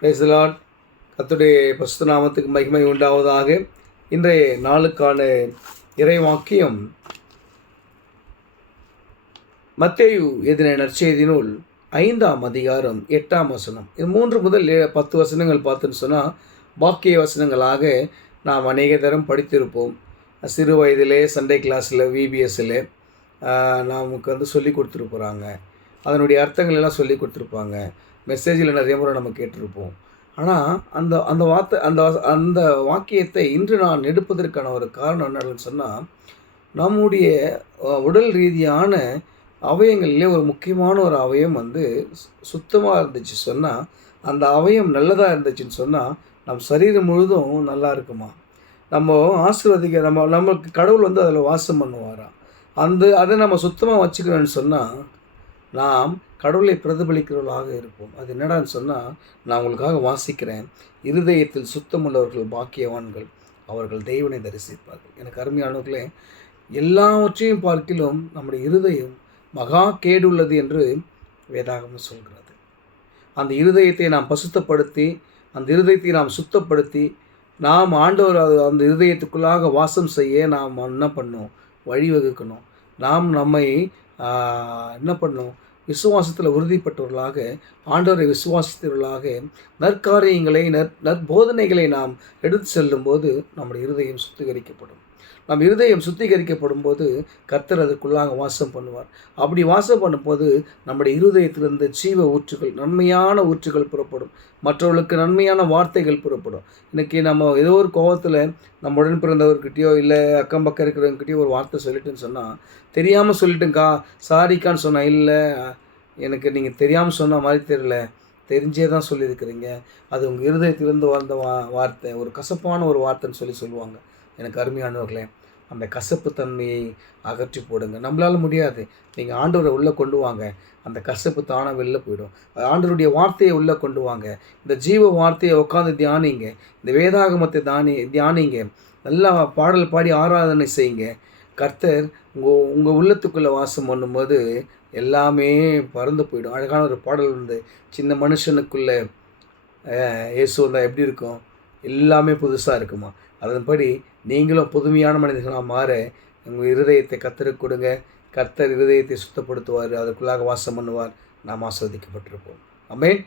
Praise the Lord. கர்த்தருடைய பரிசுத்த நாமத்துக்கு மகிமை உண்டாவதாக. இன்றைய நாளுக்கான இறைவாக்கியம் மத்தேயு எழுதின நற்செய்தி நூல் 5ஆம் அதிகாரம் 8ஆம் வசனம். இது 3 முதல் 10 வசனங்கள் பார்த்துன்னு சொன்னால் பாக்கிய வசனங்களாக நாம் அநேக தரம் படித்திருப்போம். சிறு வயதிலே சண்டே கிளாஸில் விபிஎஸ்ஸில் நமக்கு சொல்லி கொடுத்துருக்குறாங்க. அதனுடைய அர்த்தங்கள் எல்லாம் சொல்லி கொடுத்துருப்பாங்க. மெசேஜில் நிறைய முறை நம்ம கேட்டிருப்போம். ஆனால் அந்த அந்த வார்த்தை அந்த அந்த வாக்கியத்தை இன்று நான் எடுப்பதற்கான ஒரு காரணம் என்னன்னு சொன்னால், நம்முடைய உடல் ரீதியான அவயங்களிலே ஒரு முக்கியமான ஒரு அவயம் சுத்தமாக இருந்துச்சு சொன்னால், அந்த அவயம் நல்லதாக இருந்துச்சுன்னு சொன்னால் நம் சரீரம் முழுதும் நல்லா இருக்குமா. நம்ம நமக்கு கடவுள் அதில் வாசம் பண்ணுவாராம். அதை நம்ம சுத்தமாக வச்சுக்கணும்னு சொன்னால் நாம் கடவுளை பிரதிபலிக்கிறவர்களாக இருப்போம். அது என்னடான்னு சொன்னால், நான் உங்களுக்காக வாசிக்கிறேன். இருதயத்தில் சுத்தமுள்ளவர்கள் பாக்கியவான்கள், அவர்கள் தெய்வனை தரிசிப்பார்கள். எனக்கு அருமையானவர்களே, எல்லாவற்றையும் பார்க்கிலும் நம்முடைய இருதயம் மகா கேடுள்ளது என்று வேதாகமம் சொல்கிறது. அந்த இருதயத்தை நாம் பசுத்தப்படுத்தி, அந்த இருதயத்தை நாம் சுத்தப்படுத்தி, நாம் ஆண்டவர் அந்த இருதயத்துக்குள்ளாக வாசம் செய்ய நாம் என்ன பண்ணணும்? வழிவகுக்கணும். நாம் நம்மை என்ன பண்ணணும்? விசுவாசத்தில் உறுதிப்பட்டவர்களாக, ஆண்டவரை விசுவாசித்தவர்களாக, நற்காரியங்களை நற்போதனைகளை நாம் எடுத்து செல்லும்போது நம்முடைய இருதயம் சுத்திகரிக்கப்படும். நம் இருதயம் சுத்திகரிக்கப்படும் போது கர்த்தர் அதற்குள்ளாக வாசம் பண்ணுவார். அப்படி வாசம் பண்ணும்போது நம்முடைய இருதயத்திலிருந்து ஜீவ ஊற்றுகள், நன்மையான ஊற்றுகள் புறப்படும். மற்றவர்களுக்கு நன்மையான வார்த்தைகள் புறப்படும். இன்றைக்கி நம்ம ஏதோ ஒரு கோபத்தில் நம்ம உடன் பிறந்தவர்கிட்டயோ இல்லை அக்கம் பக்கம் இருக்கிறவங்ககிட்டயோ ஒரு வார்த்தை சொல்லிட்டுன்னு சொன்னால், தெரியாமல் சொல்லிட்டுங்க்கா, சாரிக்கான்னு சொன்னேன், இல்லை எனக்கு நீங்கள் தெரியாமல் சொன்ன மாதிரி தெரியல, தெரிஞ்சே தான் சொல்லியிருக்கிறீங்க, அது உங்கள் இருதயத்திலிருந்து வந்த வார்த்தை, ஒரு கசப்பான ஒரு வார்த்தைன்னு சொல்லுவாங்க. எனக்கு அருமையானவர்களே, அந்த கசப்பு தன்மையை அகற்றி போடுங்க. நம்மளால் முடியாது. நீங்கள் ஆண்டவரை உள்ளே கொண்டு வாங்க, அந்த கசப்பு தானாக வெளில போயிடும். ஆண்டவருடைய வார்த்தையை உள்ளே கொண்டு வாங்க. இந்த ஜீவ வார்த்தையை உட்காந்து தியானிங்க. இந்த வேதாகமத்தை தியானிங்க. நல்லா பாடல் பாடி ஆராதனை செய்யுங்க. கர்த்தர் உங்கள் உள்ளத்துக்குள்ளே வாசம் பண்ணும்போது எல்லாமே பறந்து போயிடும். அழகான ஒரு பாடல் சின்ன மனுஷனுக்குள்ளே இயேசு வந்தால் எப்படி இருக்கும்? எல்லாமே புதுசாக இருக்குமா. அதன்படி நீங்களும் புதுமையான மனிதர்களாக மாற உங்கள் இருதயத்தை கர்த்தருக்கு கொடுங்க. கர்த்தர் இருதயத்தை சுத்தப்படுத்துவார், அதற்குள்ளாக வாசம் பண்ணுவார். நாம் ஆஸ்வதிக்கப்பட்டிருப்போம். ஆமென்.